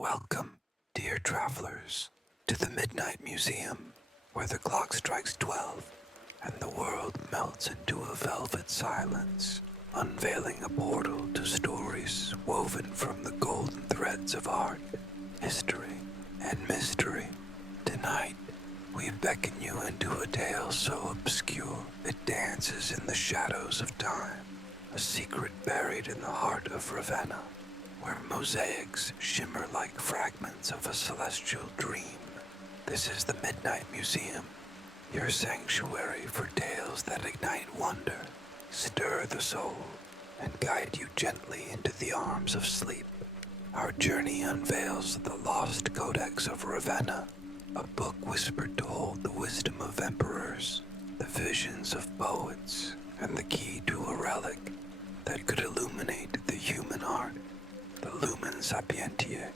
Welcome, dear travelers, to the Midnight Museum, where the clock strikes 12 and the world melts into a velvet silence, unveiling a portal to stories woven from the golden threads of art, history, and mystery. Tonight, we beckon you into a tale so obscure it dances in the shadows of time, a secret buried in the heart of Ravenna, where mosaics shimmer like fragments of a celestial dream. This is the Midnight Museum, your sanctuary for tales that ignite wonder, stir the soul, and guide you gently into the arms of sleep. Our journey unveils the lost Codex of Ravenna, a book whispered to hold the wisdom of emperors, the visions of poets, and the key to a relic that could illuminate the human heart. The Lumen Sapientiae,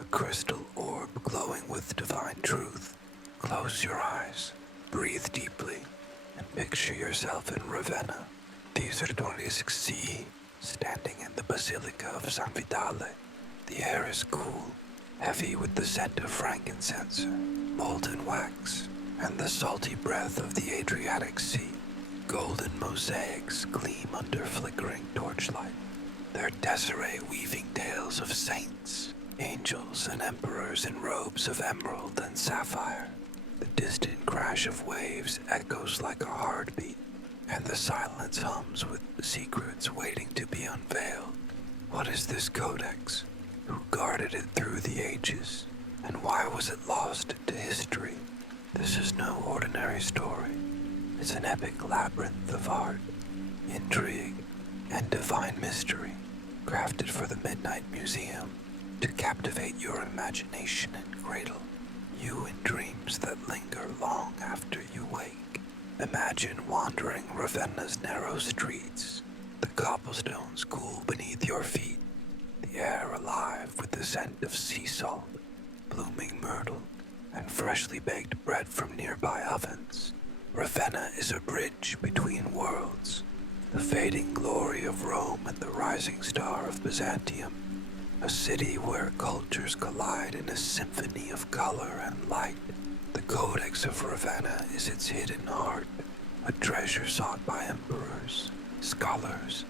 a crystal orb glowing with divine truth. Close your eyes, breathe deeply, and picture yourself in Ravenna. These are 26 CE, standing in the Basilica of San Vitale. The air is cool, heavy with the scent of frankincense, molten wax, and the salty breath of the Adriatic Sea. Golden mosaics gleam under flickering torchlight, their tesserae weaving tales of saints, angels, and emperors in robes of emerald and sapphire. The distant crash of waves echoes like a heartbeat, and the silence hums with secrets waiting to be unveiled. What is this codex? Who guarded it through the ages? And why was it lost to history? This is no ordinary story. It's an epic labyrinth of art, intrigue, and divine mystery, crafted for the Midnight Museum to captivate your imagination and cradle you in dreams that linger long after you wake. Imagine wandering Ravenna's narrow streets, the cobblestones cool beneath your feet, the air alive with the scent of sea salt, blooming myrtle, and freshly baked bread from nearby ovens. Ravenna is a bridge between worlds, the fading glory of Rome and the rising star of Byzantium, a city where cultures collide in a symphony of color and light. The Codex of Ravenna is its hidden heart, a treasure sought by emperors, scholars,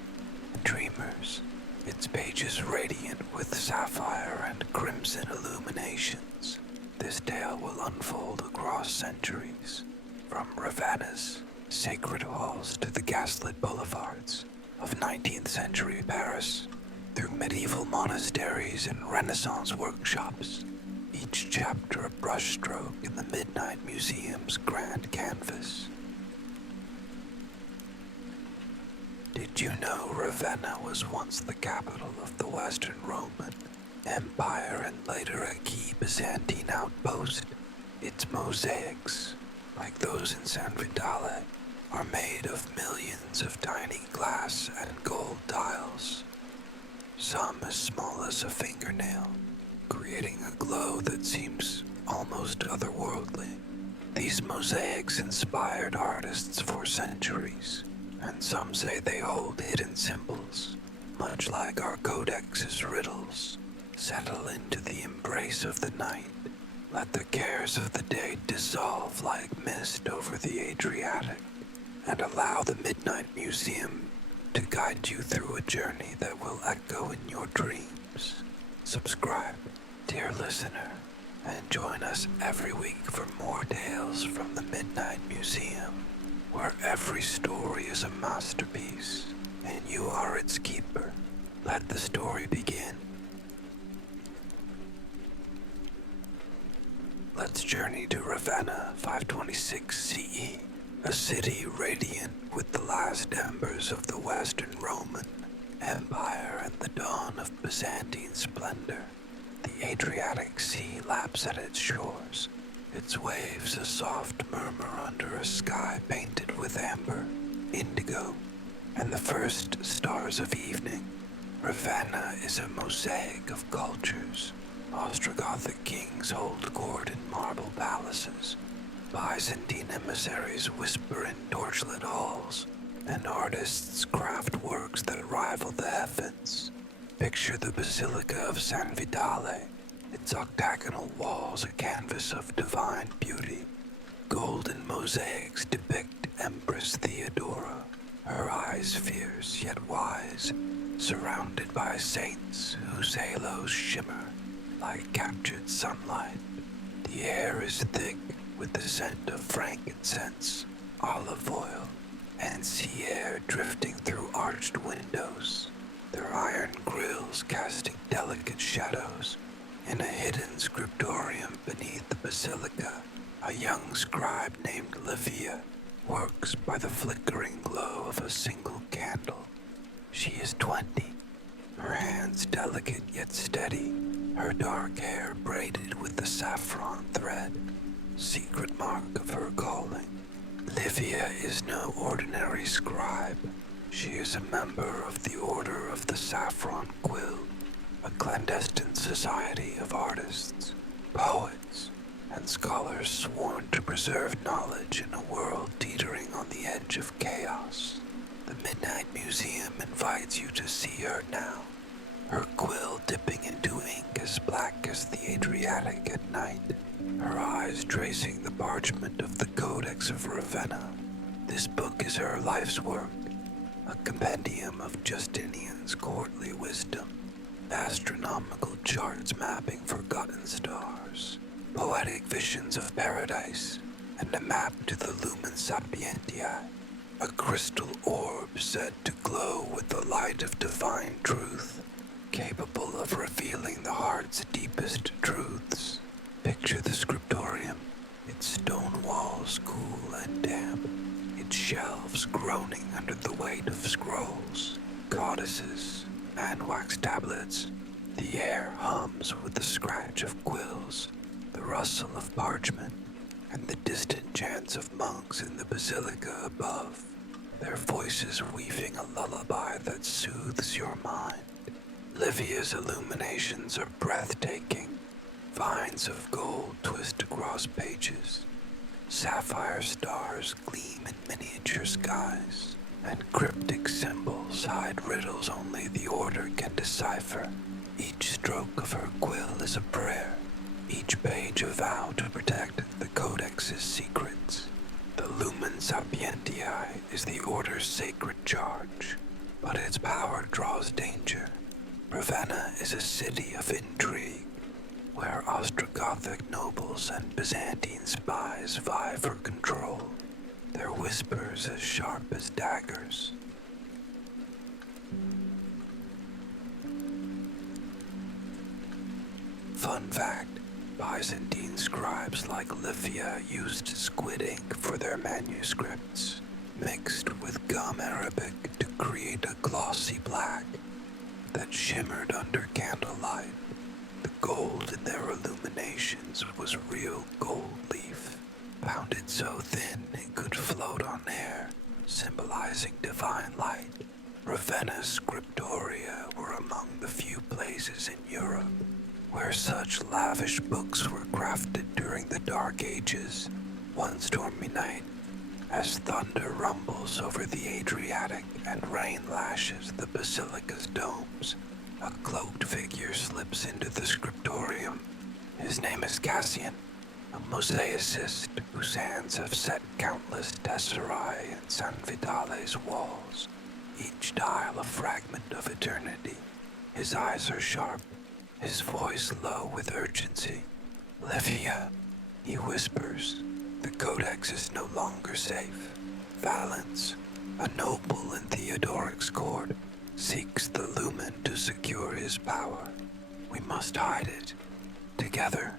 and dreamers, its pages radiant with sapphire and crimson illuminations. This tale will unfold across centuries, from Ravenna's sacred halls to the gaslit boulevards of 19th century Paris, through medieval monasteries and Renaissance workshops, each chapter a brushstroke in the Midnight Museum's grand canvas. Did you know Ravenna was once the capital of the Western Roman Empire and later a key Byzantine outpost? Its mosaics, like those in San Vitale, are made of millions of tiny glass and gold tiles, some as small as a fingernail, creating a glow that seems almost otherworldly. These mosaics inspired artists for centuries, and some say they hold hidden symbols, much like our codex's riddles. Settle into the embrace of the night. Let the cares of the day dissolve like mist over the Adriatic, and allow the Midnight Museum to guide you through a journey that will echo in your dreams. Subscribe, dear listener, and join us every week for more tales from the Midnight Museum, where every story is a masterpiece, and you are its keeper. Let the story begin. Let's journey to Ravenna, 526 CE, a city radiant with the last embers of the Western Roman Empire and the dawn of Byzantine splendor. The Adriatic Sea laps at its shores, its waves a soft murmur under a sky painted with amber, indigo, and the first stars of evening. Ravenna is a mosaic of cultures. Ostrogothic kings hold court in marble palaces, Byzantine emissaries whisper in torchlit halls, and artists craft works that rival the heavens. Picture the Basilica of San Vitale, its octagonal walls a canvas of divine beauty. Golden mosaics depict Empress Theodora, her eyes fierce yet wise, surrounded by saints whose halos shimmer like captured sunlight. The air is thick with the scent of frankincense, olive oil, and sea air drifting through arched windows, their iron grills casting delicate shadows. In a hidden scriptorium beneath the basilica, a young scribe named Livia works by the flickering glow of a single candle. She is 20, her hands delicate yet steady, her dark hair braided with the saffron thread, secret mark of her calling. Livia is no ordinary scribe. She is a member of the Order of the Saffron Quill, a clandestine society of artists, poets, and scholars sworn to preserve knowledge in a world teetering on the edge of chaos. The Midnight Museum invites you to see her now, her quill dipping into ink as black as the Adriatic at night, her eyes tracing the parchment of the Codex of Ravenna. This book is her life's work, a compendium of Justinian's courtly wisdom, astronomical charts mapping forgotten stars, poetic visions of paradise, and a map to the Lumen Sapientiae, a crystal orb said to glow with the light of divine truth, capable of revealing the heart's deepest truths. Picture the scriptorium, its stone walls cool and damp, its shelves groaning under the weight of scrolls, codices, and wax tablets. The air hums with the scratch of quills, the rustle of parchment, and the distant chants of monks in the basilica above, their voices weaving a lullaby that soothes your mind. Livia's illuminations are breathtaking. Vines of gold twist across pages. Sapphire stars gleam in miniature skies, and cryptic symbols hide riddles only the Order can decipher. Each stroke of her quill is a prayer, each page a vow to protect the Codex's secrets. The Lumen Sapientiae is the Order's sacred charge, but its power draws danger. Ravenna is a city of intrigue, where Ostrogothic nobles and Byzantine spies vie for control, their whispers as sharp as daggers. Fun fact, Byzantine scribes like Livia used squid ink for their manuscripts, mixed with gum arabic to create a glossy black that shimmered under candlelight. The gold in their illuminations was real gold leaf, pounded so thin it could float on air, symbolizing divine light. Ravenna's scriptoria were among the few places in Europe where such lavish books were crafted during the Dark Ages. One stormy night, as thunder rumbles over the Adriatic and rain lashes the basilica's domes, a cloaked figure slips into the scriptorium. His name is Cassian, a mosaicist whose hands have set countless tesserae in San Vitale's walls, each dial a fragment of eternity. His eyes are sharp, his voice low with urgency. "Livia," he whispers, "the Codex is no longer safe. Valens, a noble in Theodoric's court, seeks the Lumen to secure his power. We must hide it. Together,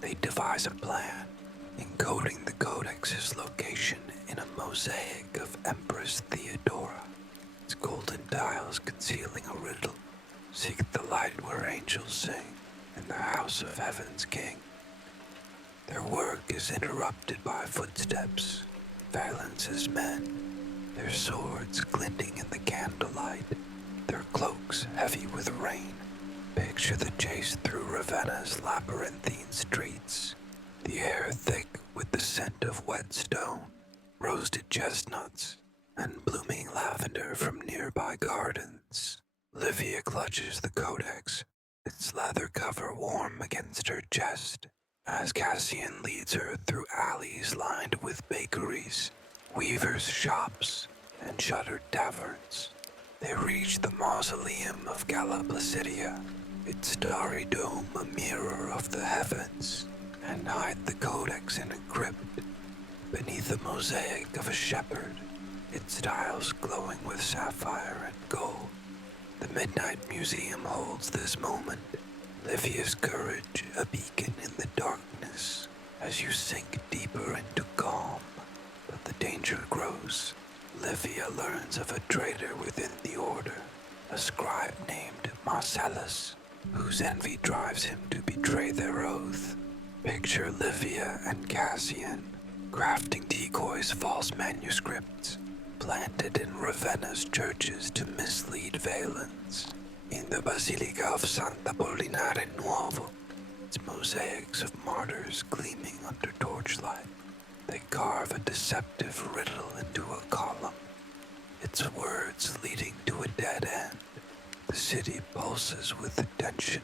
they devise a plan, encoding the Codex's location in a mosaic of Empress Theodora, its golden dials concealing a riddle. Seek the light where angels sing, in the house of Heaven's King." Their work is interrupted by footsteps. Valens's men, their swords glinting in the candlelight, their cloaks heavy with rain. Picture the chase through Ravenna's labyrinthine streets, the air thick with the scent of wet stone, roasted chestnuts, and blooming lavender from nearby gardens. Livia clutches the Codex, its leather cover warm against her chest, as Cassian leads her through alleys lined with bakeries, weavers' shops, and shuttered taverns. They reach the mausoleum of Galla Placidia, its starry dome a mirror of the heavens, and hide the Codex in a crypt beneath a mosaic of a shepherd, its tiles glowing with sapphire and gold. The Midnight Museum holds this moment, Livia's courage a beacon in the darkness, as you sink deeper into calm. But the danger grows. Livia learns of a traitor within the Order, a scribe named Marcellus, whose envy drives him to betray their oath. Picture Livia and Cassian crafting decoys, false manuscripts, planted in Ravenna's churches to mislead Valens. In the Basilica of Santa Pollinare Nuovo, its mosaics of martyrs gleaming under torchlight, they carve a deceptive riddle into a column, its words leading to a dead end. The city pulses with tension.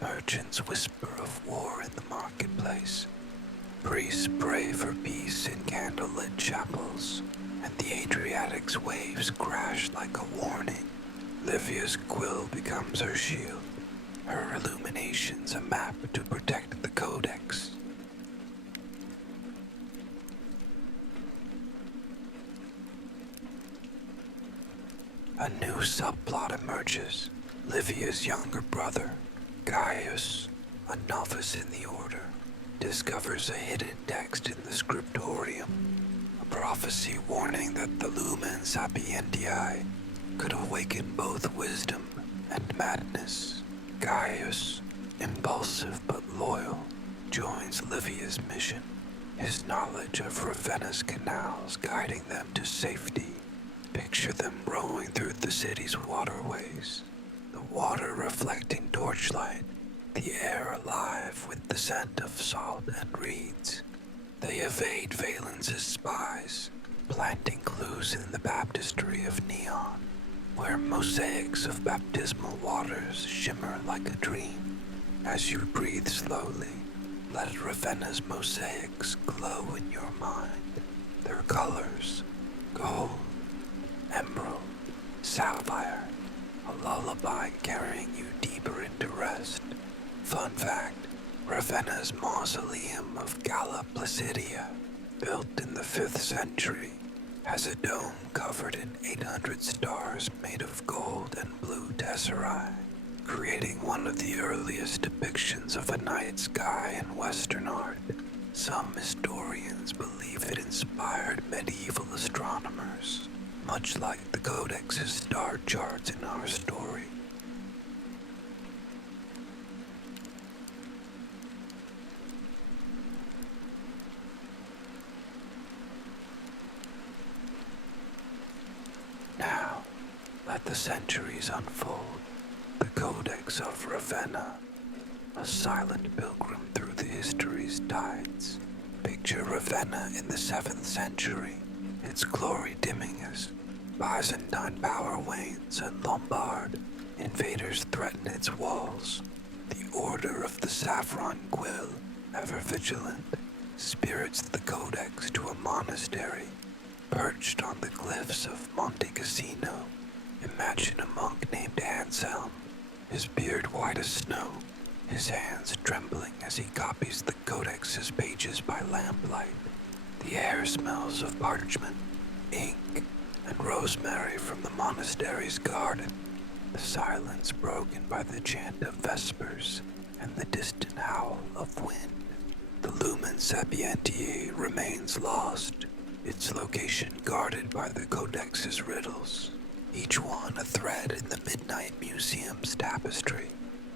Merchants whisper of war in the marketplace. Priests pray for peace in candlelit chapels, and the Adriatic's waves crash like a warning. Livia's quill becomes her shield, her illuminations a map to protect the Codex. A new subplot emerges. Livia's younger brother, Gaius, a novice in the Order, discovers a hidden text in the scriptorium, a prophecy warning that the Lumen Sapientiae could awaken both wisdom and madness. Gaius, impulsive but loyal, joins Livia's mission, his knowledge of Ravenna's canals guiding them to safety. Picture them rowing through the city's waterways, the water reflecting torchlight, the air alive with the scent of salt and reeds. They evade Valens' spies, planting clues in the baptistry of neon, where mosaics of baptismal waters shimmer like a dream. As you breathe slowly, let Ravenna's mosaics glow in your mind, their colors, gold, emerald, sapphire, a lullaby carrying you deeper into rest. Fun fact, Ravenna's mausoleum of Galla Placidia, built in the 5th century, has a dome covered in 800 stars made of gold and blue tesserae, creating one of the earliest depictions of a night sky in Western art. Some historians believe it inspired medieval astronomers, much like the Codex's star charts in our story. Now, let the centuries unfold. The Codex of Ravenna, a silent pilgrim through the history's tides. Picture Ravenna in the 7th century, its glory dimming as Byzantine power wanes and Lombard invaders threaten its walls. The Order of the Saffron Quill, ever vigilant, spirits the Codex to a monastery perched on the cliffs of Monte Cassino. Imagine a monk named Anselm, his beard white as snow, his hands trembling as he copies the Codex's pages by lamplight. The air smells of parchment, ink, and rosemary from the monastery's garden, the silence broken by the chant of vespers and the distant howl of wind. The Lumen Sapientiae remains lost, its location guarded by the Codex's riddles, each one a thread in the Midnight Museum's tapestry.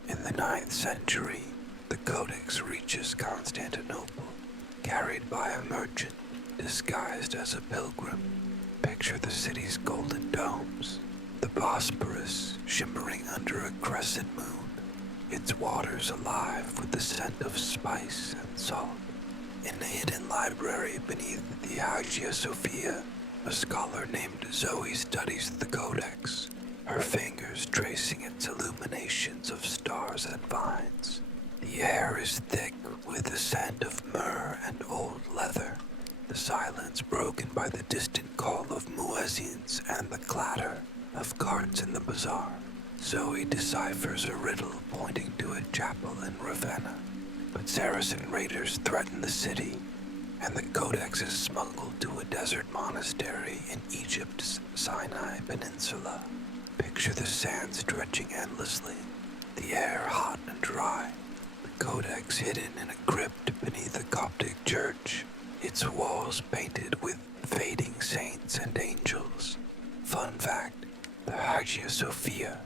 In the 9th century, the Codex reaches Constantinople, carried by a merchant disguised as a pilgrim. Picture the city's golden domes, the Bosporus shimmering under a crescent moon, its waters alive with the scent of spice and salt. In a hidden library beneath the Hagia Sophia, a scholar named Zoe studies the Codex, her fingers tracing its illuminations of stars flowers and vines. The air is thick with the scent of myrrh and old leather, the silence broken by the distant call of muezzins and the clatter of carts in the bazaar. Zoe deciphers a riddle pointing to a chapel in Ravenna, but Saracen raiders threaten the city, and the Codex is smuggled to a desert monastery in Egypt's Sinai Peninsula. Picture the sand stretching endlessly, the air hot and dry, the Codex hidden in a crypt beneath a Coptic church, its walls painted with fading saints and angels. Fun fact, the Hagia Sophia,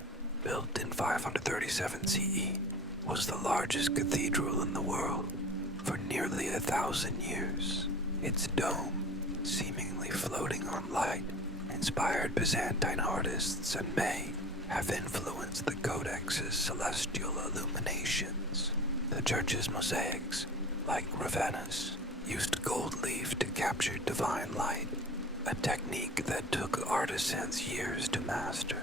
built in 537 CE, was the largest cathedral in the world for nearly 1,000 years. Its dome, seemingly floating on light, inspired Byzantine artists and may have influenced the Codex's celestial illuminations. The church's mosaics, like Ravenna's, used gold leaf to capture divine light, a technique that took artisans years to master.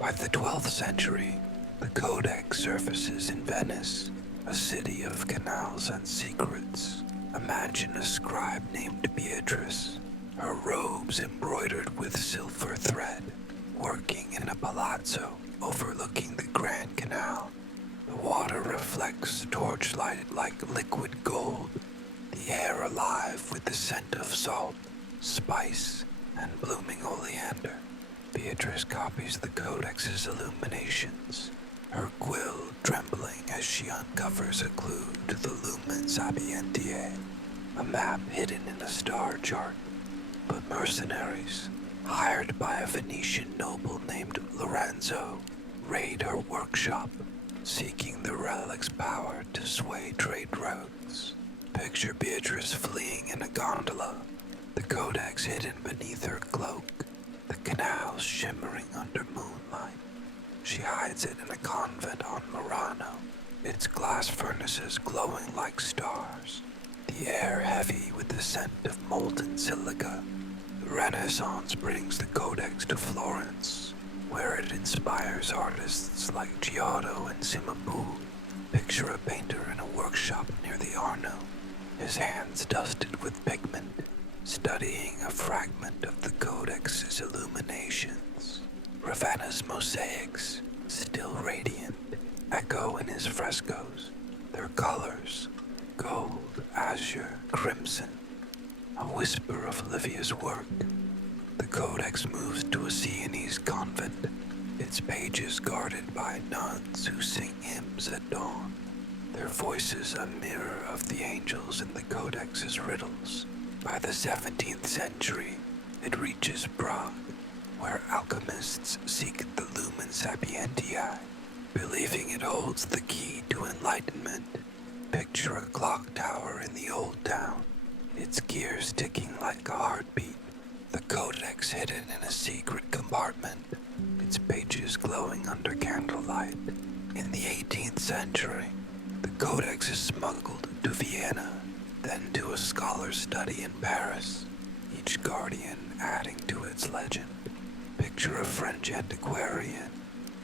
By the 12th century, the Codex surfaces in Venice, a city of canals and secrets. Imagine a scribe named Beatrice, her robes embroidered with silver thread, working in a palazzo overlooking the Grand Canal. The water reflects torchlight like liquid gold, the air alive with the scent of salt, spice, and blooming oleander. Beatrice copies the Codex's illuminations, her quill trembling as she uncovers a clue to the Lumen Sapientiae, a map hidden in a star chart. But mercenaries, hired by a Venetian noble named Lorenzo, raid her workshop, seeking the relic's power to sway trade routes. Picture Beatrice fleeing in a gondola, the Codex hidden beneath her cloak, the canals shimmering under moonlight. She hides it in a convent on Murano, its glass furnaces glowing like stars, the air heavy with the scent of molten silica. The Renaissance brings the Codex to Florence, where it inspires artists like Giotto and Cimabue. Picture a painter in a workshop near the Arno, his hands dusted with pigment, studying a fragment of the Codex's illuminations. Ravenna's mosaics, still radiant, echo in his frescoes, their colors, gold, azure, crimson, a whisper of Livia's work. The Codex moves to a Sienese convent, its pages guarded by nuns who sing hymns at dawn, their voices a mirror of the angels in the Codex's riddles. By the 17th century, it reaches Prague, where alchemists seek the Lumen Sapientiae, believing it holds the key to enlightenment. Picture a clock tower in the old town, its gears ticking like a heartbeat, the Codex hidden in a secret compartment, its pages glowing under candlelight. In the 18th century, the Codex is smuggled to Vienna, then to a scholar's study in Paris, each guardian adding to its legend. Picture a French antiquarian,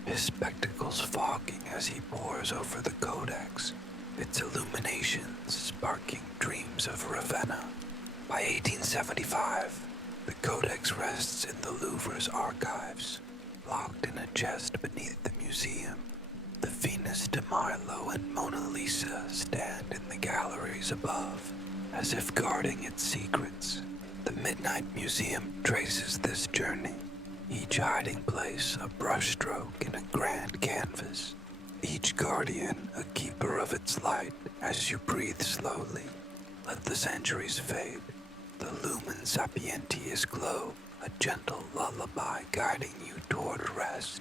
his spectacles fogging as he pores over the Codex, its illuminations sparking dreams of Ravenna. By 1875, the Codex rests in the Louvre's archives, locked in a chest beneath the museum. The Venus de Milo and Mona Lisa stand in the galleries above, as if guarding its secrets. The Midnight Museum traces this journey, each hiding place a brushstroke in a grand canvas, each guardian a keeper of its light. As you breathe slowly, let the centuries fade. The Lumen Sapientia's glow, a gentle lullaby guiding you toward rest.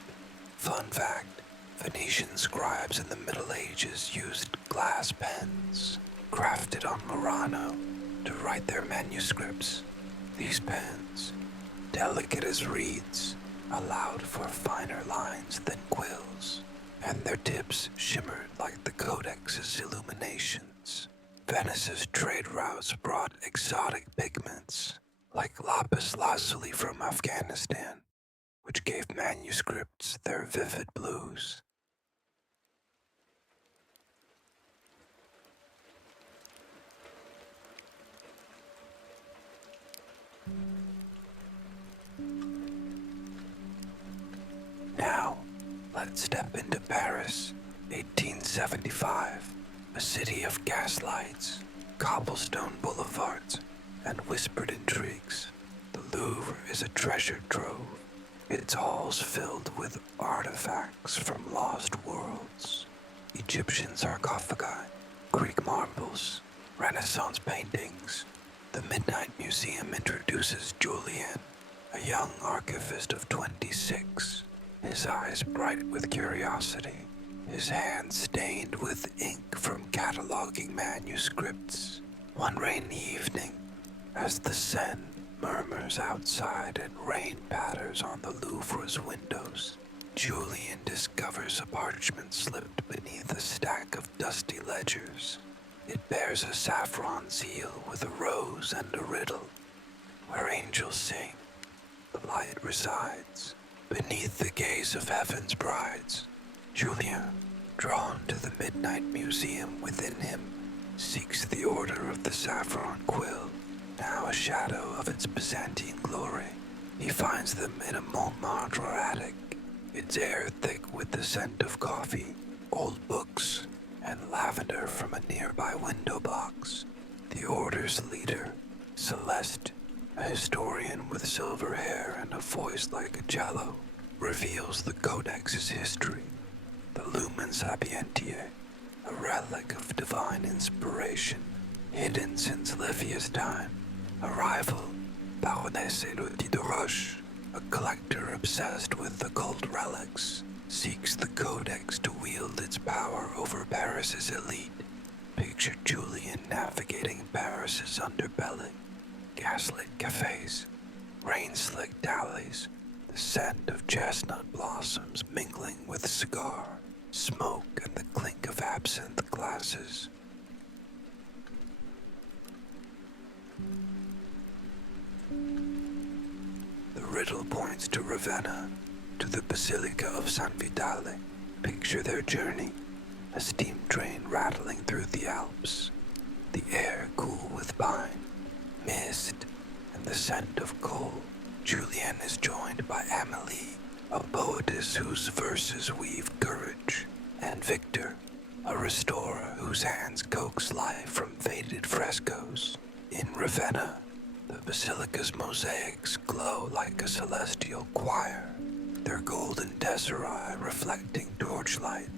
Fun fact, Venetian scribes in the Middle Ages used glass pens, crafted on Murano, to write their manuscripts. These pens, delicate as reeds, allowed for finer lines than quills, and their tips shimmered like the Codex's illuminations. Venice's trade routes brought exotic pigments, like lapis lazuli from Afghanistan, which gave manuscripts their vivid blues. Now, let's step into Paris, 1875, a city of gaslights, cobblestone boulevards, and whispered intrigues. The Louvre is a treasure trove, its halls filled with artifacts from lost worlds. Egyptian sarcophagi, Greek marbles, Renaissance paintings. The Midnight Museum introduces Julien, a young archivist of 26, his eyes bright with curiosity, his hands stained with ink from cataloging manuscripts. One rainy evening, as the Seine murmurs outside and rain patters on the Louvre's windows, Julien discovers a parchment slipped beneath a stack of dusty ledgers. It bears a saffron seal with a rose and a riddle. Where angels sing, the light resides. Beneath the gaze of heaven's brides, Julien, drawn to the Midnight Museum within him, seeks the order of the saffron quill, now a shadow of its Byzantine glory. He finds them in a Montmartre attic, its air thick with the scent of coffee, old books, and lavender from a nearby window box. The order's leader, Celeste, a historian with silver hair and a voice like a cello, reveals the Codex's history. The Lumen Sapientiae, a relic of divine inspiration, hidden since Livia's time. A rival, Baroness Elodie de Roche, a collector obsessed with occult relics, seeks the Codex to wield its power over Paris's elite. Picture Julien navigating Paris's underbelly. Gaslit cafes, rain-slicked alleys, the scent of chestnut blossoms mingling with cigar, smoke, and the clink of absinthe glasses. The riddle points to Ravenna, to the Basilica of San Vitale. Picture their journey, a steam train rattling through the Alps, the air cool with pine, mist, and the scent of coal. Julien is joined by Amélie, a poetess whose verses weave courage, and Victor, a restorer whose hands coax life from faded frescoes. In Ravenna, the basilica's mosaics glow like a celestial choir, their golden tesserae reflecting torchlight.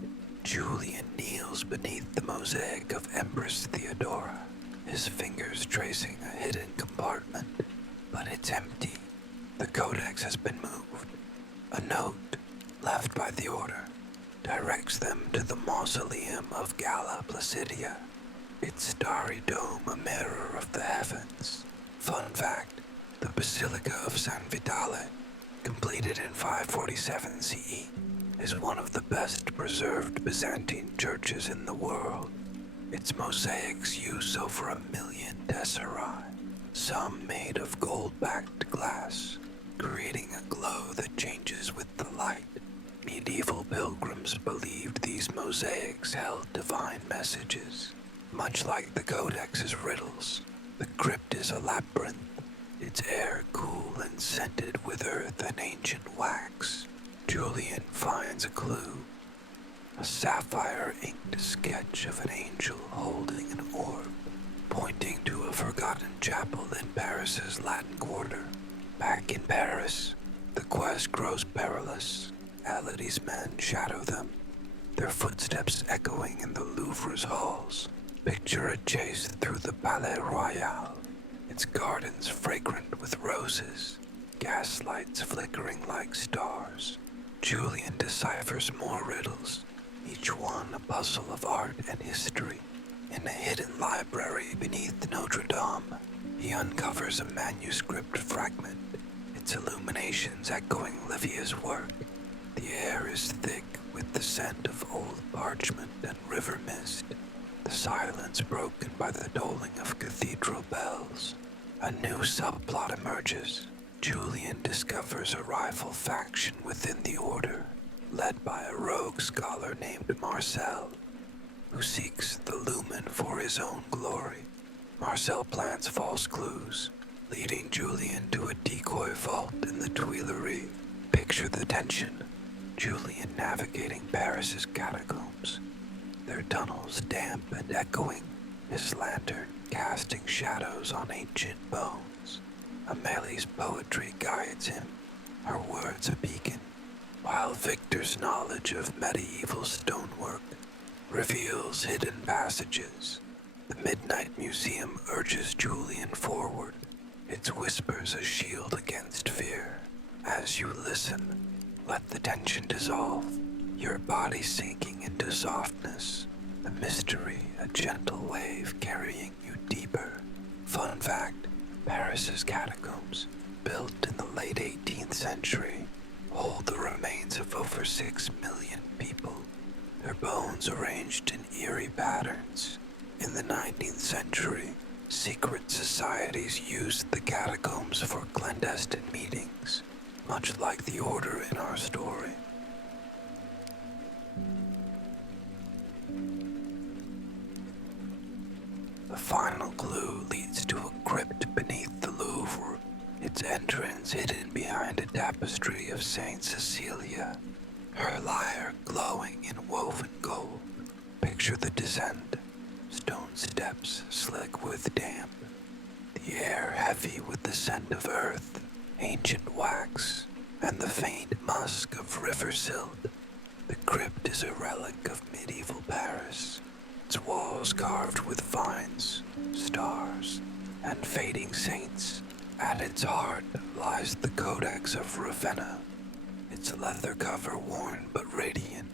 Julien kneels beneath the mosaic of Empress Theodora, his fingers tracing a hidden compartment, but it's empty. The Codex has been moved. A note, left by the order, directs them to the mausoleum of Galla Placidia, its starry dome a mirror of the heavens. Fun fact, the Basilica of San Vitale, completed in 547 CE, is one of the best preserved Byzantine churches in the world. Its mosaics use over 1 million tesserae, some made of gold-backed glass, creating a glow that changes with the light. Medieval pilgrims believed these mosaics held divine messages. Much like the Codex's riddles, the crypt is a labyrinth, its air cool and scented with earth and ancient wax. Julien finds a clue, a sapphire-inked sketch of an angel holding an orb, pointing to a forgotten chapel in Paris's Latin Quarter. Back in Paris, the quest grows perilous. Elodie's men shadow them, their footsteps echoing in the Louvre's halls. Picture a chase through the Palais Royal, its gardens fragrant with roses, gaslights flickering like stars. Julien deciphers more riddles, each one a puzzle of art and history. In a hidden library beneath Notre Dame, he uncovers a manuscript fragment, its illuminations echoing Livia's work. The air is thick with the scent of old parchment and river mist, the silence broken by the tolling of cathedral bells. A new subplot emerges, Julian discovers a rival faction within the Order, led by a rogue scholar named Marcel, who seeks the Lumen for his own glory. Marcel plants false clues, leading Julian to a decoy vault in the Tuileries. Picture the tension. Julian navigating Paris's catacombs, their tunnels damp and echoing, his lantern casting shadows on ancient bones. Amélie's poetry guides him, her words a beacon, while Victor's knowledge of medieval stonework reveals hidden passages. The Midnight Museum urges Julian forward, its whispers a shield against fear. As you listen, let the tension dissolve, your body sinking into softness, the mystery a gentle wave carrying you deeper. Fun fact, Paris's catacombs, built in the late 18th century, hold the remains of over 6 million people, their bones arranged in eerie patterns. In the 19th century, secret societies used the catacombs for clandestine meetings, much like the Order in our story. The final clue leads to a crypt beneath the Louvre, its entrance hidden behind a tapestry of Saint Cecilia, her lyre glowing in woven gold. Picture the descent, stone steps slick with damp, the air heavy with the scent of earth, ancient wax, and the faint musk of river silt. The crypt is a relic of medieval Paris, its walls carved with vines, stars, and fading saints. At its heart lies the Codex of Ravenna, its leather cover worn but radiant,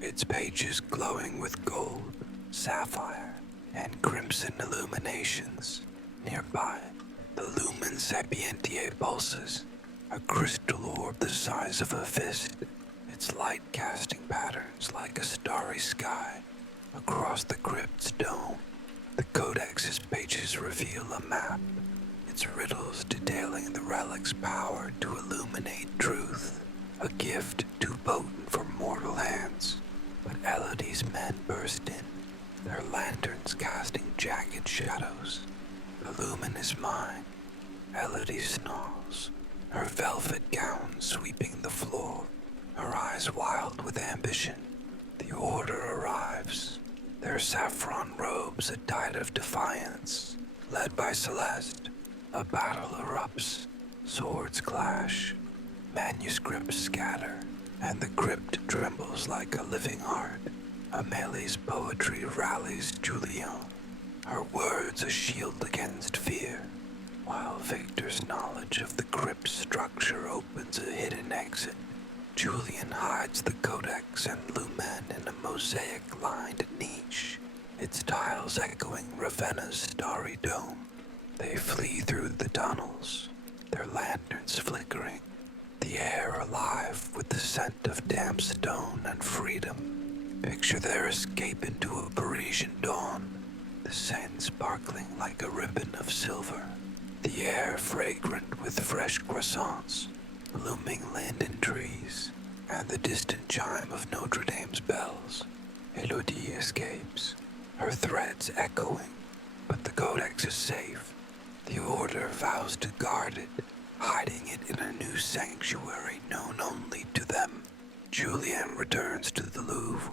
its pages glowing with gold, sapphire, and crimson illuminations. Nearby, the Lumen Sapientiae pulses, a crystal orb the size of a fist, its light casting patterns like a starry sky. Across the crypt's dome, the Codex's pages reveal a map, its riddles detailing the relic's power to illuminate truth, a gift too potent for mortal hands. But Elodie's men burst in, their lanterns casting jagged shadows. The lumen is mine, Elodie snarls, her velvet gown sweeping the floor, her eyes wild with ambition. The Order arrives, their saffron robes a tide of defiance. Led by Celeste, a battle erupts, swords clash, manuscripts scatter, and the crypt trembles like a living heart. Amélie's poetry rallies Julian, her words a shield against fear, while Victor's knowledge of the crypt's structure opens a hidden exit. Julian hides the Codex and Lumen in a mosaic-lined niche, its tiles echoing Ravenna's starry dome. They flee through the tunnels, their lanterns flickering, the air alive with the scent of damp stone and freedom. Picture their escape into a Parisian dawn, the sand sparkling like a ribbon of silver, the air fragrant with fresh croissants, blooming linden trees, and the distant chime of Notre Dame's bells. Elodie escapes, her threats echoing, but the Codex is safe. The Order vows to guard it, hiding it in a new sanctuary known only to them. Julian returns to the Louvre,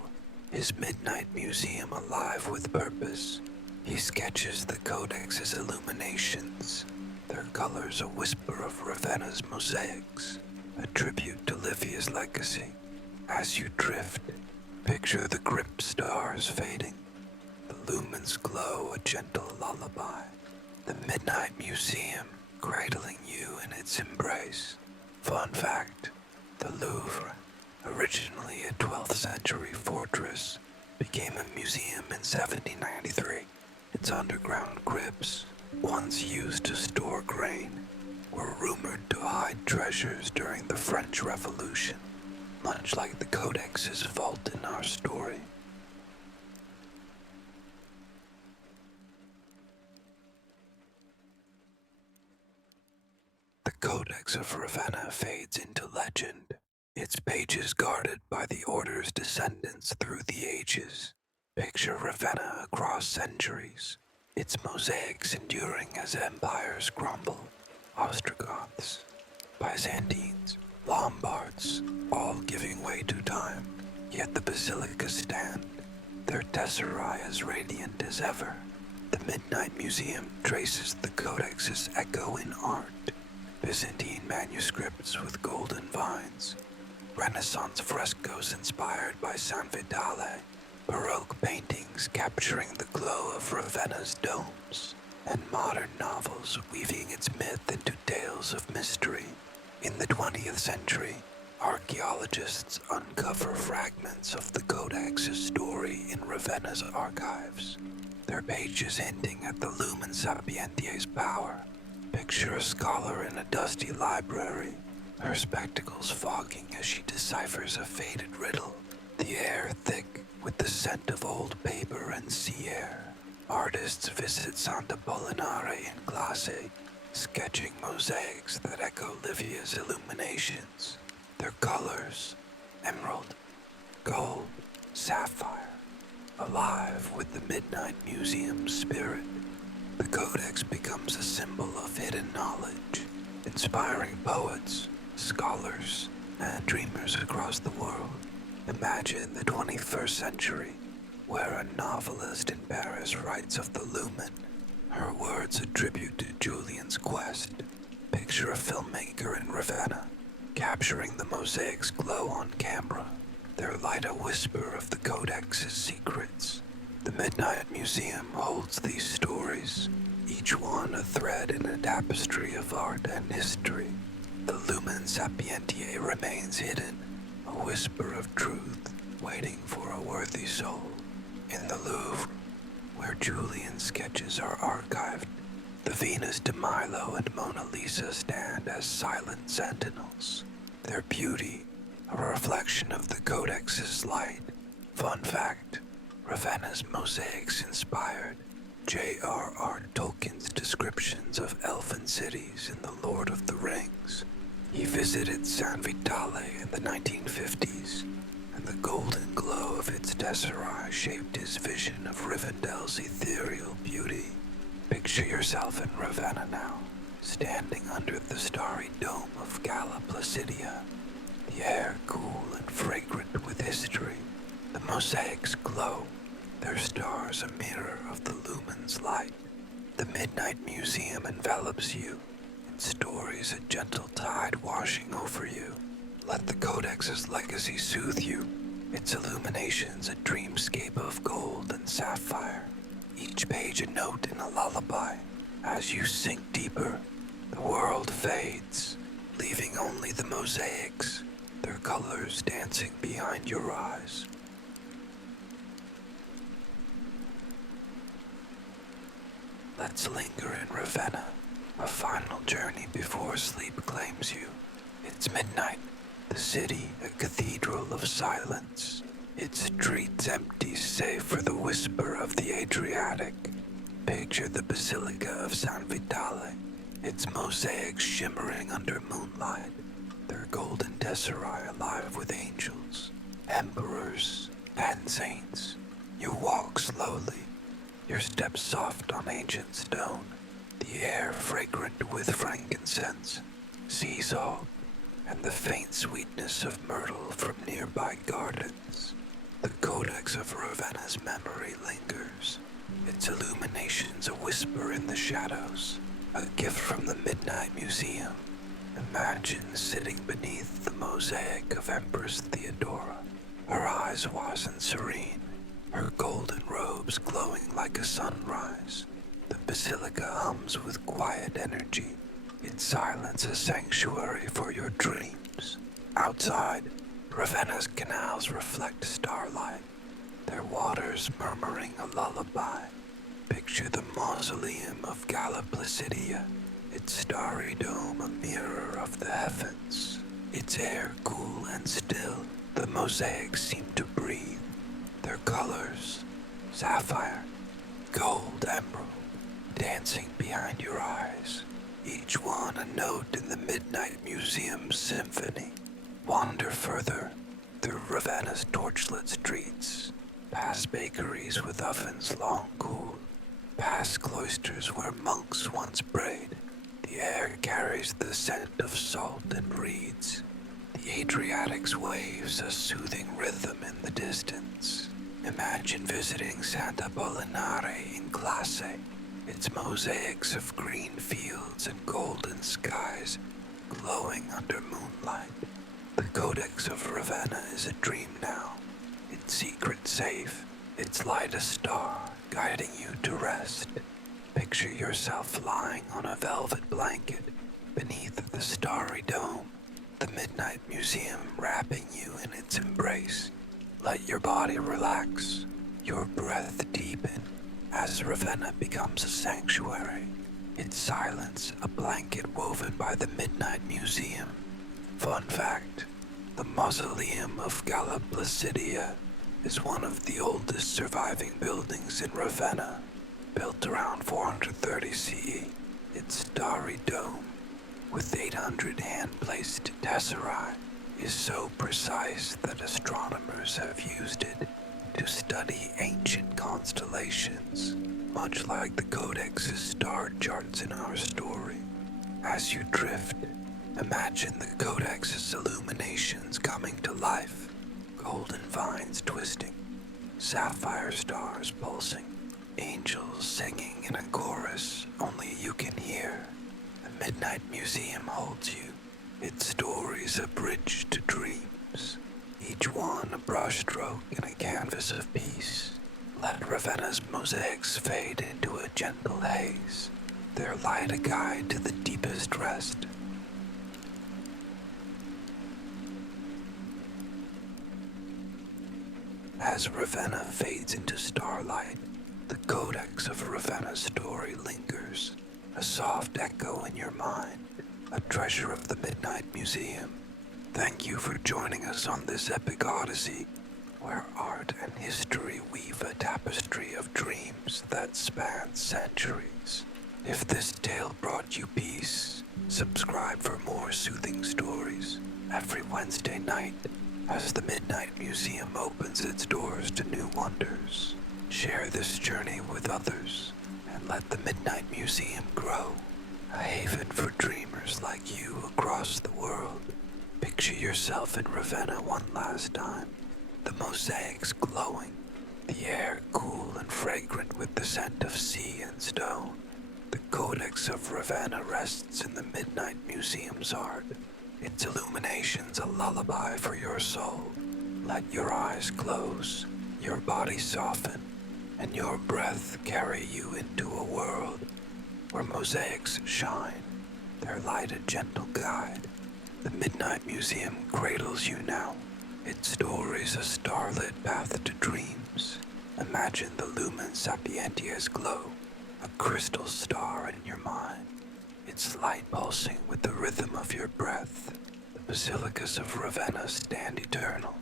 his midnight museum alive with purpose. He sketches the Codex's illuminations, their colors a whisper of Ravenna's mosaics, a tribute to Livia's legacy. As you drift, picture the crypt stars fading, the lumens glow a gentle lullaby, the Midnight Museum cradling you in its embrace. Fun fact, the Louvre, originally a 12th century fortress, became a museum in 1793. Its underground crypts, once used to store grain, were rumored to hide treasures during the French Revolution, much like the Codex's vault in our story. The Codex of Ravenna fades into legend, its pages guarded by the Order's descendants through the ages. Picture Ravenna across centuries, its mosaics enduring as empires crumble. Ostrogoths, Byzantines, Lombards, all giving way to time, yet the basilicas stand, their tesserae as radiant as ever. The Midnight Museum traces the Codex's echo in art. Byzantine manuscripts with golden vines, Renaissance frescoes inspired by San Vitale, Baroque paintings capturing the glow of Ravenna's domes, and modern novels weaving its myth into tales of mystery. In the 20th century, archaeologists uncover fragments of the Codex's story in Ravenna's archives, their pages hinting at the Lumen Sapientia's power. Picture a scholar in a dusty library, her spectacles fogging as she deciphers a faded riddle, the air thick with the scent of old paper and sea air. Artists visit Santa Pollinare in Glace, sketching mosaics that echo Livia's illuminations. Their colors, emerald, gold, sapphire, alive with the Midnight Museum spirit. The Codex becomes a symbol of hidden knowledge, inspiring poets, scholars, and dreamers across the world. Imagine the 21st century, where a novelist in Paris writes of the Lumen, her words a tribute to Julian's quest. Picture a filmmaker in Ravenna, capturing the mosaic's glow on camera, their light a whisper of the Codex's secrets. The Midnight Museum holds these stories, each one a thread in a tapestry of art and history. The Lumen Sapientiae remains hidden, a whisper of truth waiting for a worthy soul. In the Louvre, where Julian's sketches are archived, the Venus de Milo and Mona Lisa stand as silent sentinels, their beauty a reflection of the Codex's light. Fun fact, Ravenna's mosaics inspired J.R.R. Tolkien's descriptions of elfin cities in The Lord of the Rings. He visited San Vitale in the 1950s, and the golden glow of its tesserae shaped his vision of Rivendell's ethereal beauty. Picture yourself in Ravenna now, standing under the starry dome of Galla Placidia, the air cool and fragrant with history. The mosaics glow, their stars a mirror of the lumen's light. The Midnight Museum envelops you, its stories a gentle tide washing over you. Let the Codex's legacy soothe you, its illuminations a dreamscape of gold and sapphire, each page a note in a lullaby. As you sink deeper, the world fades, leaving only the mosaics, their colors dancing behind your eyes. Let's linger in Ravenna, a final journey before sleep claims you. It's midnight, the city a cathedral of silence, its streets empty save for the whisper of the Adriatic. Picture the Basilica of San Vitale, its mosaics shimmering under moonlight, their golden tesserae alive with angels, emperors, and saints. You walk slowly, your steps soft on ancient stone, the air fragrant with frankincense, sea salt, and the faint sweetness of myrtle from nearby gardens. The Codex of Ravenna's memory lingers, its illuminations a whisper in the shadows, a gift from the Midnight Museum. Imagine sitting beneath the mosaic of Empress Theodora, her eyes wise and serene, her golden robes glowing like a sunrise. The basilica hums with quiet energy, its silence a sanctuary for your dreams. Outside, Ravenna's canals reflect starlight, their waters murmuring a lullaby. Picture the mausoleum of Galla Placidia, its starry dome a mirror of the heavens, its air cool and still. The mosaics seem to breathe, their colors, sapphire, gold, emerald, dancing behind your eyes. each one a note in the Midnight Museum symphony. Wander further through Ravenna's torchlit streets, past bakeries with ovens long cooled, past cloisters where monks once prayed. The air carries the scent of salt and reeds. The Adriatic's waves a soothing rhythm in the distance. Imagine visiting Santa Apollinare in Classe, its mosaics of green fields and golden skies glowing under moonlight. The Codex of Ravenna is a dream now, its secret safe, its light a star guiding you to rest. Picture yourself lying on a velvet blanket beneath the starry dome, the Midnight Museum wrapping you in its embrace. Let your body relax, your breath deepen as Ravenna becomes a sanctuary, its silence a blanket woven by the Midnight Museum. Fun fact, the Mausoleum of Galla Placidia is one of the oldest surviving buildings in Ravenna. Built around 430 CE, its starry dome, with 800 hand-placed tesserae, is so precise that astronomers have used it to study ancient constellations, much like the Codex's star charts in our story. As you drift, imagine the Codex's illuminations coming to life, golden vines twisting, sapphire stars pulsing, angels singing in a chorus only you can hear. The Midnight Museum holds you, its stories a bridge to dreams, each one a brushstroke in a canvas of peace. Let Ravenna's mosaics fade into a gentle haze, their light a guide to the deepest rest. As Ravenna fades into starlight, the Codex of Ravenna's story lingers, a soft echo in your mind, a treasure of the Midnight Museum. Thank you for joining us on this epic odyssey, where art and history weave a tapestry of dreams that span centuries. If this tale brought you peace, subscribe for more soothing stories every Wednesday night as the Midnight Museum opens its doors to new wonders. Share this journey with others and let the Midnight Museum grow, a haven for dreamers like you across the world. Picture yourself in Ravenna one last time, the mosaics glowing, the air cool and fragrant with the scent of sea and stone. The Codex of Ravenna rests in the Midnight Museum's art, its illuminations a lullaby for your soul. Let your eyes close, your body soften, and your breath carry you into a world where mosaics shine, their light a gentle guide. The Midnight Museum cradles you now, its stories a starlit path to dreams. Imagine the Lumen Sapientia's glow, a crystal star in your mind, its light pulsing with the rhythm of your breath. The basilicas of Ravenna stand eternal,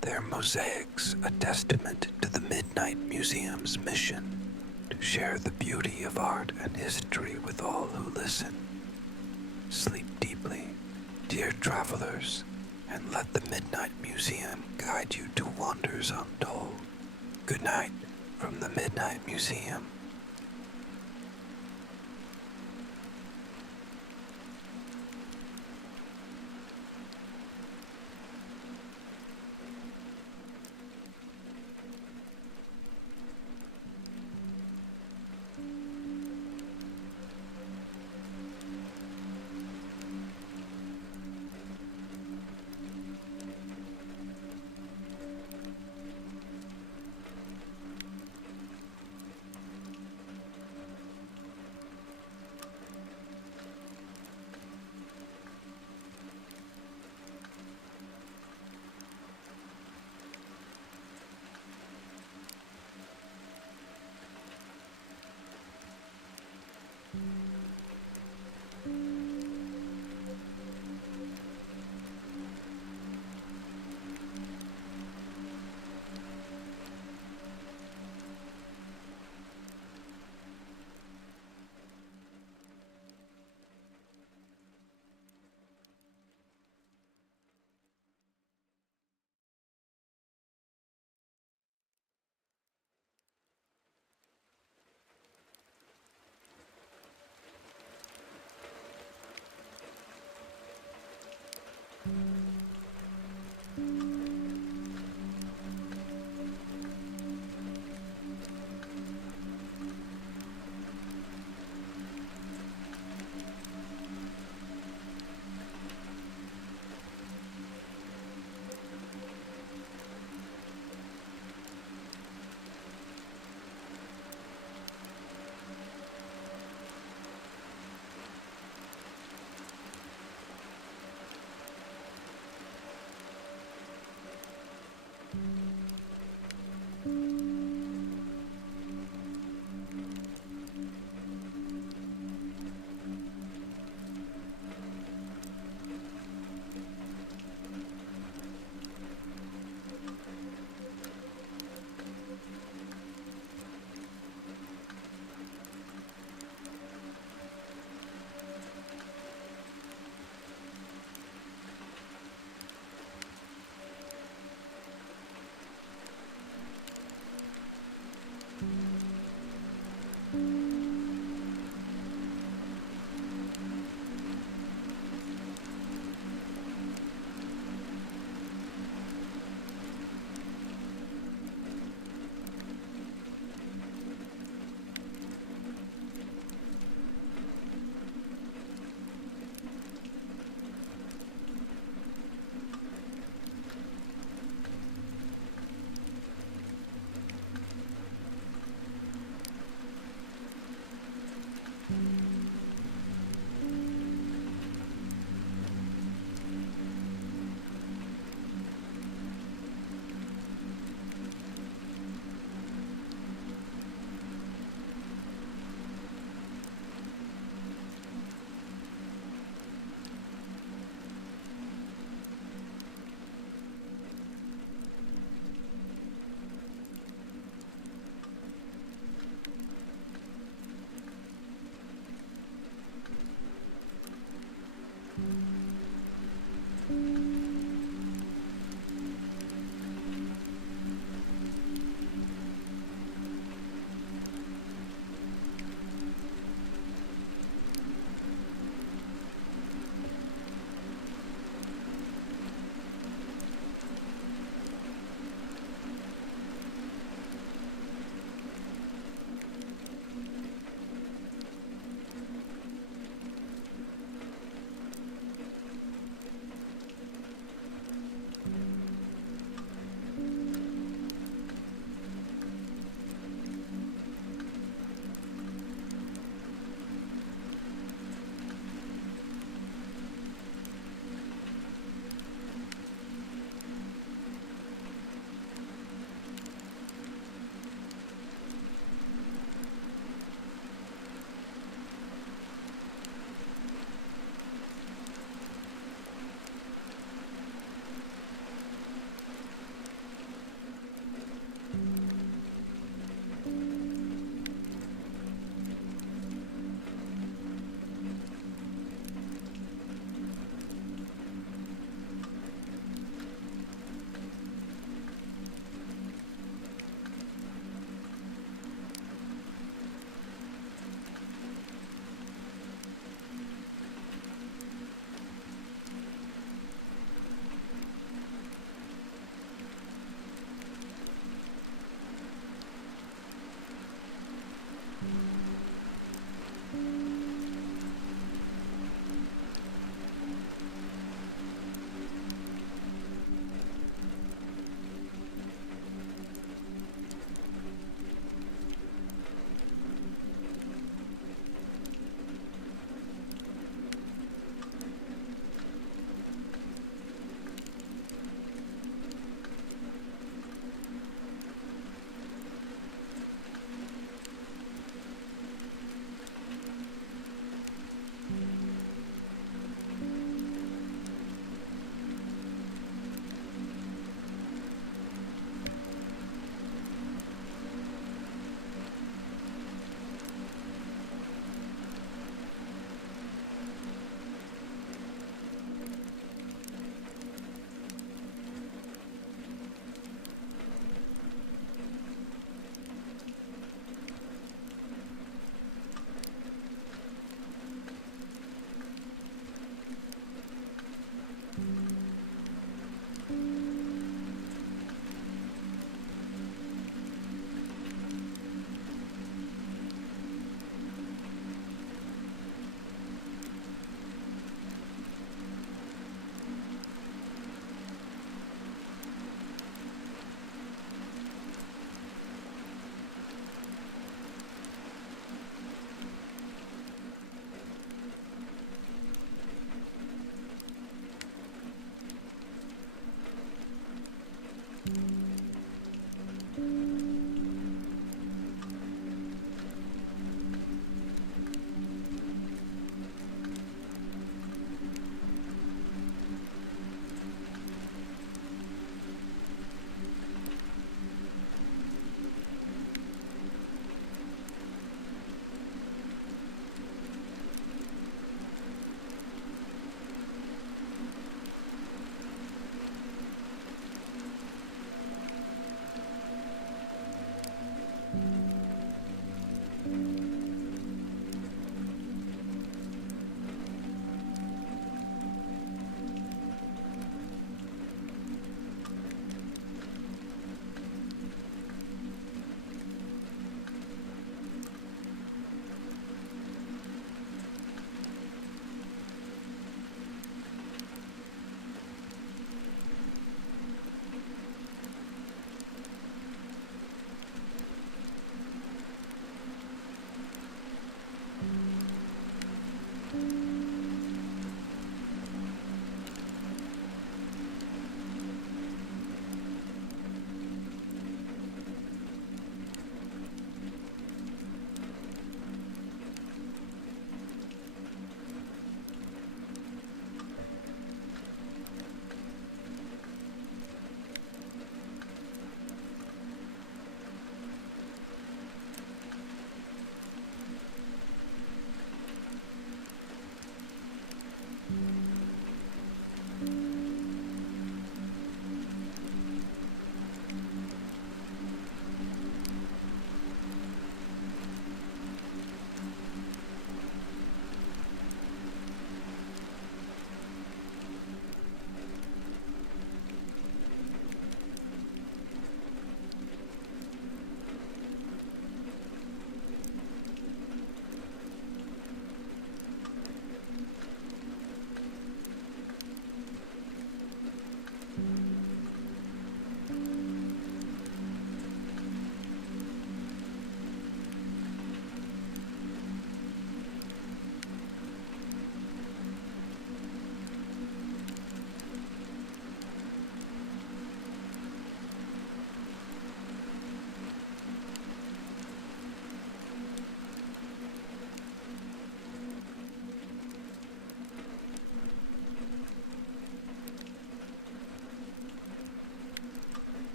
their mosaics a testament to the Midnight Museum's mission to share the beauty of art and history with all who listen. Sleep deeply, dear travelers, and let the Midnight Museum guide you to wonders untold. Good night from the Midnight Museum.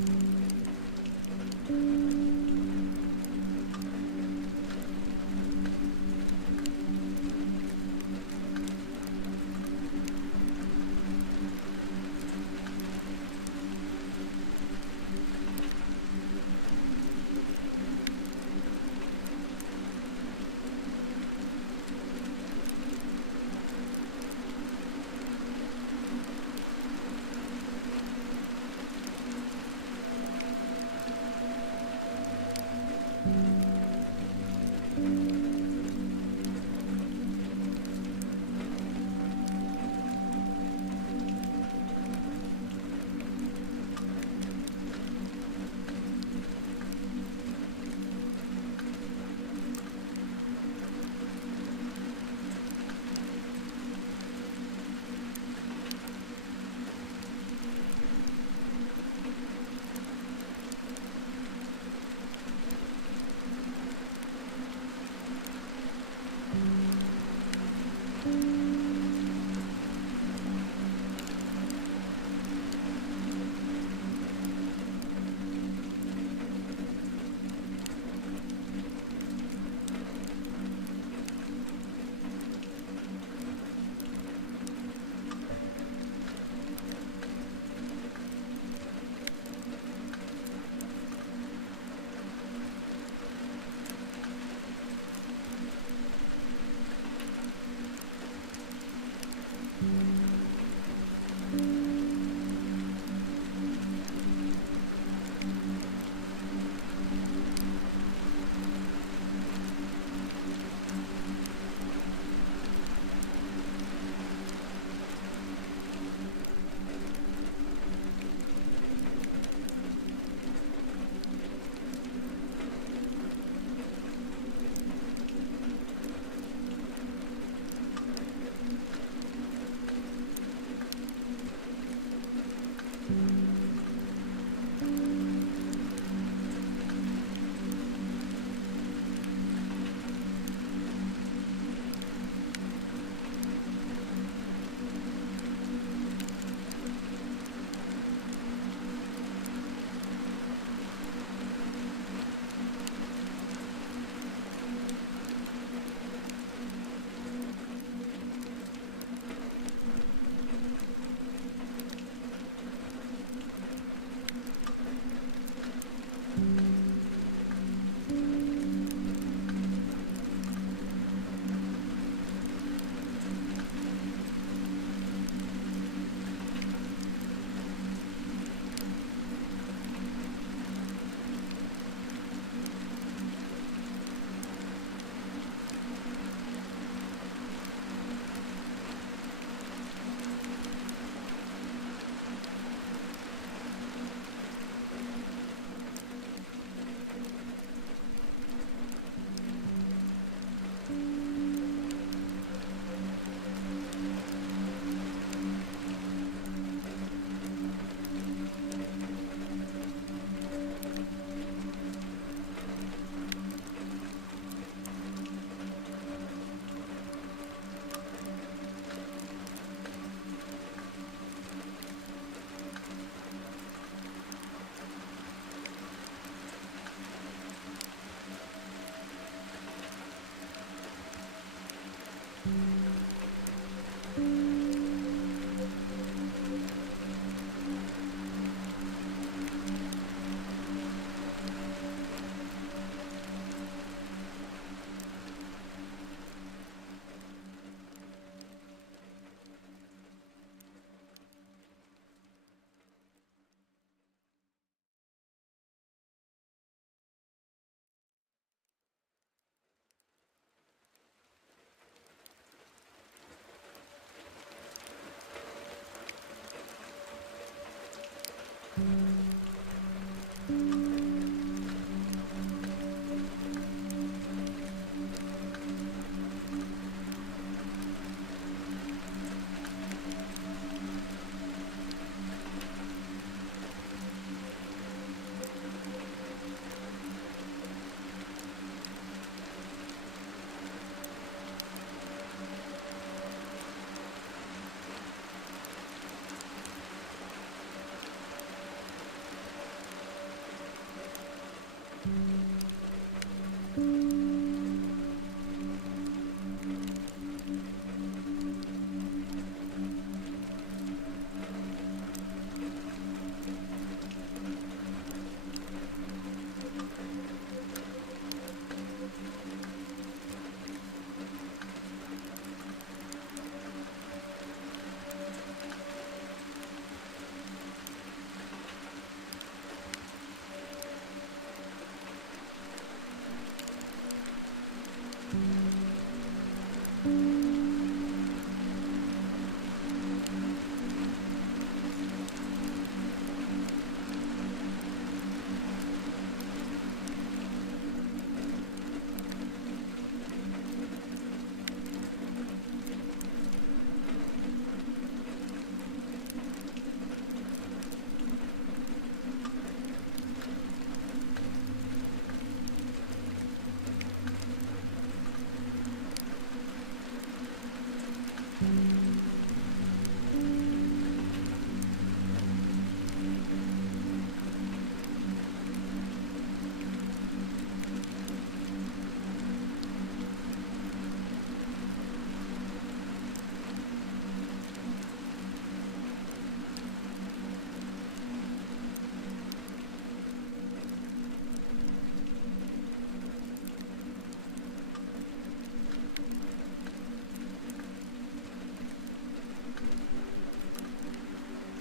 Mm-hmm.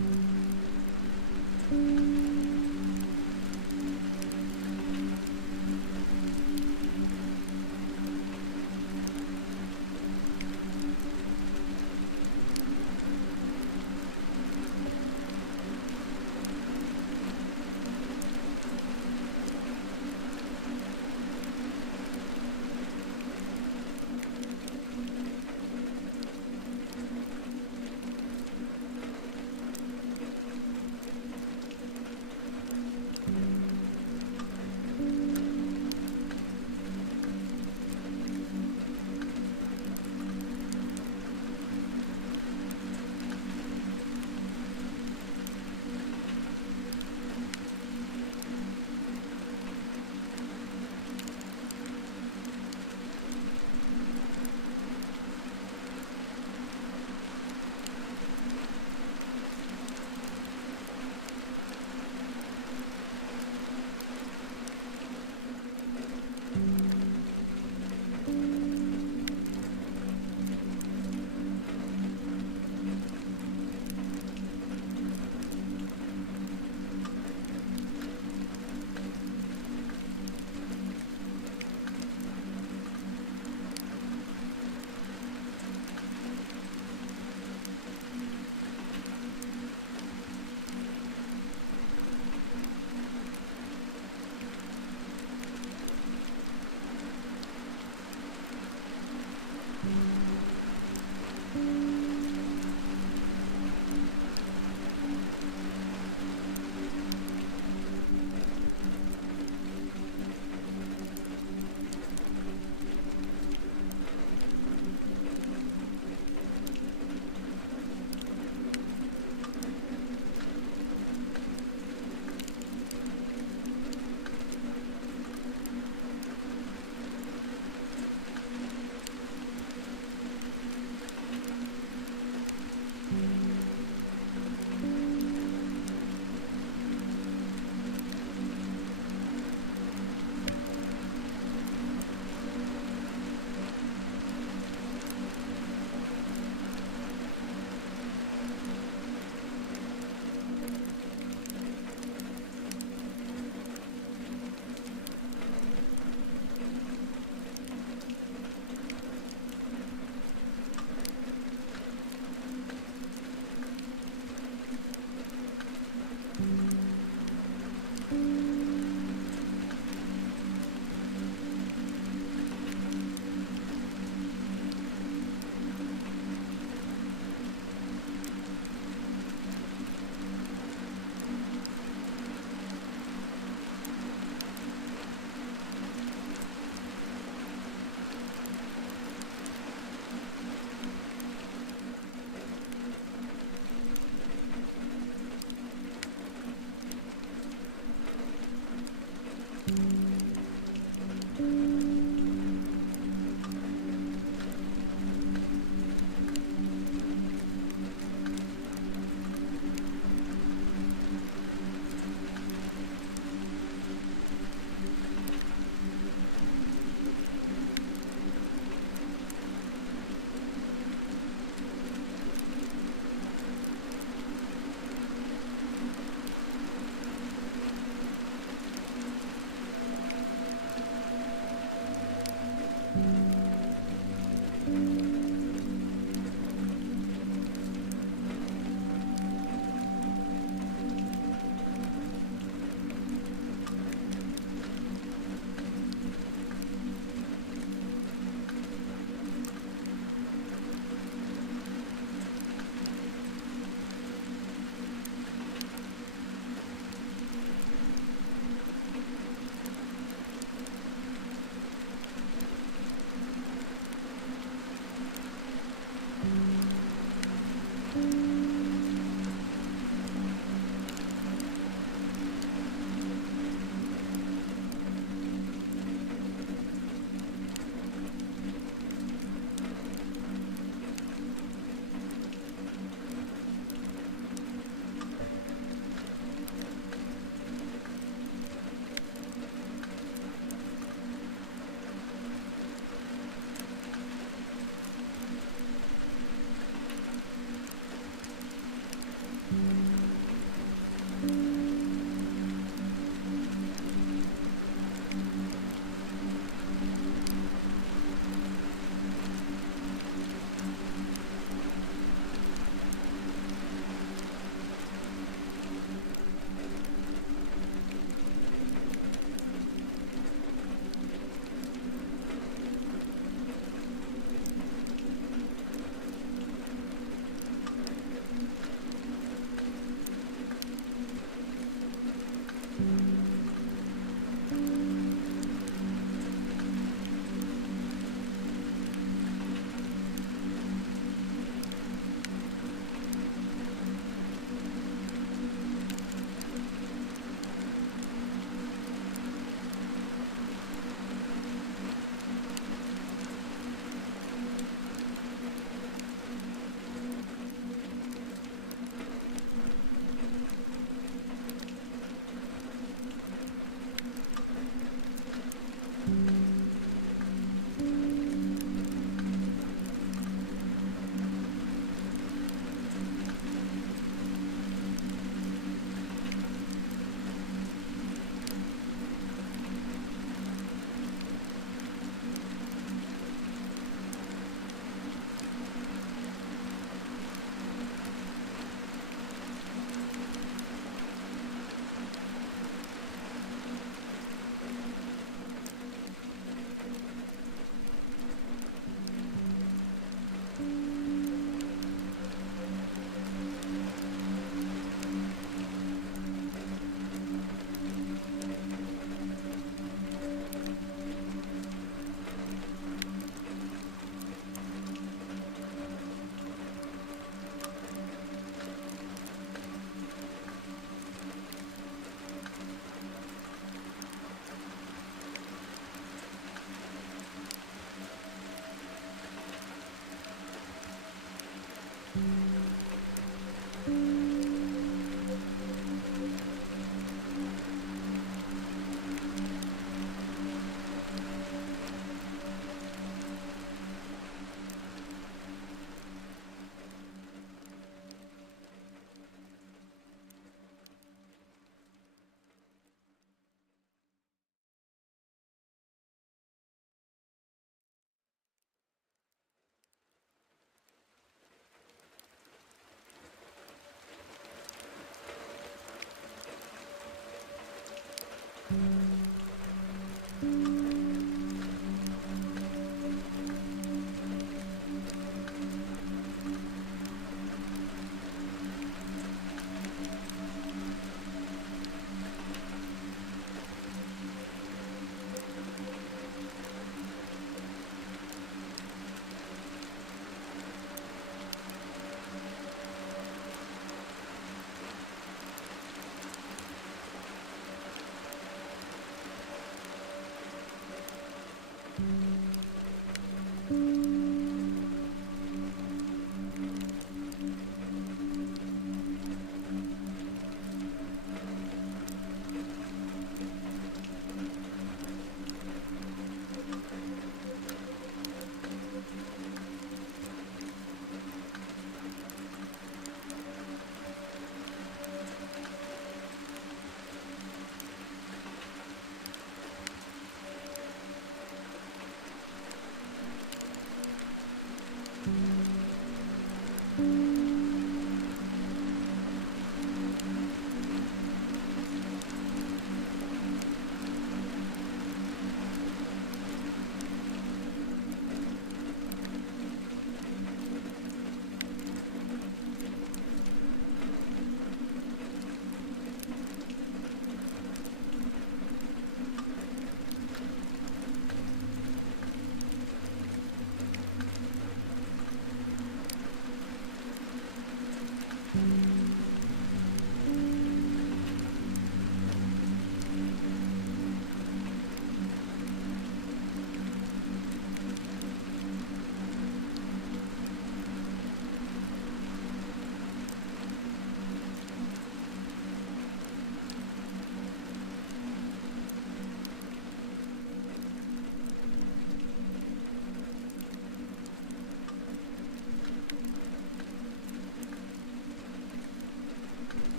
Mm-hmm.